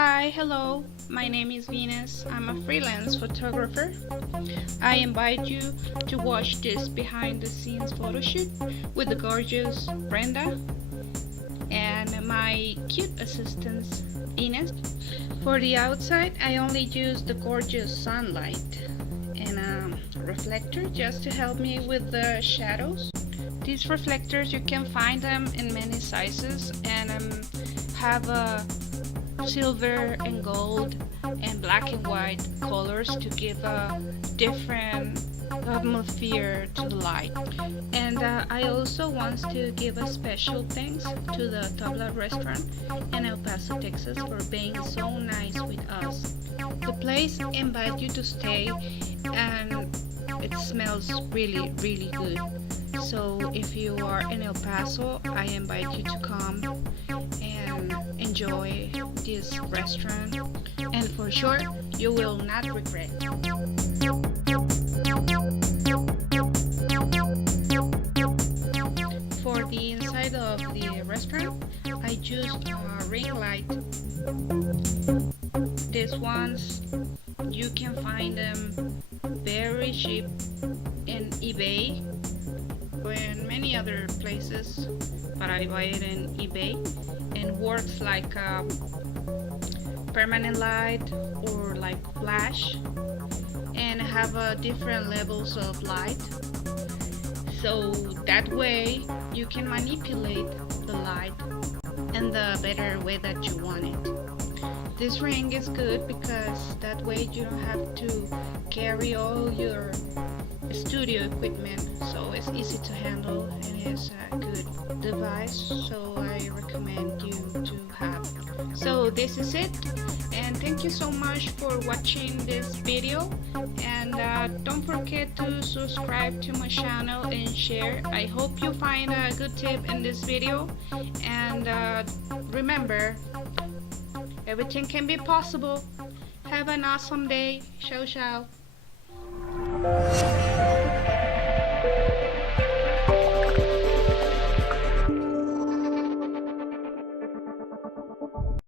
Hi, hello. My name is Venus. I'm a freelance photographer. I invite you to watch this behind the scenes photo shoot with the gorgeous Brenda and my cute assistant Ines. For the outside, I only use the gorgeous sunlight and a reflector just to help me with the shadows. These reflectors, you can find them in many sizes and have a silver and gold and black and white colors to give a different atmosphere to the light. And I also want to give a special thanks to the Tabla restaurant in El Paso, Texas for being so nice with us. The place invites you to stay and it smells really good. So if you are in El Paso, I invite you to come and enjoy this restaurant, and for sure you will not regret. For the inside of the restaurant, I used a ring light. These ones you can find them very cheap in eBay or in many other places, but I buy it in eBay and works like a permanent light or like flash and have different levels of light, so that way you can manipulate the light in the better way that you want it. This ring is good because that way you don't have to carry all your studio equipment, so it's easy to handle and it's a good device, so I recommend you to have it. So this is it, and thank you so much for watching this video, and don't forget to subscribe to my channel and share. I hope you find a good tip in this video, and remember, everything can be possible. Have an awesome day. Ciao ciao.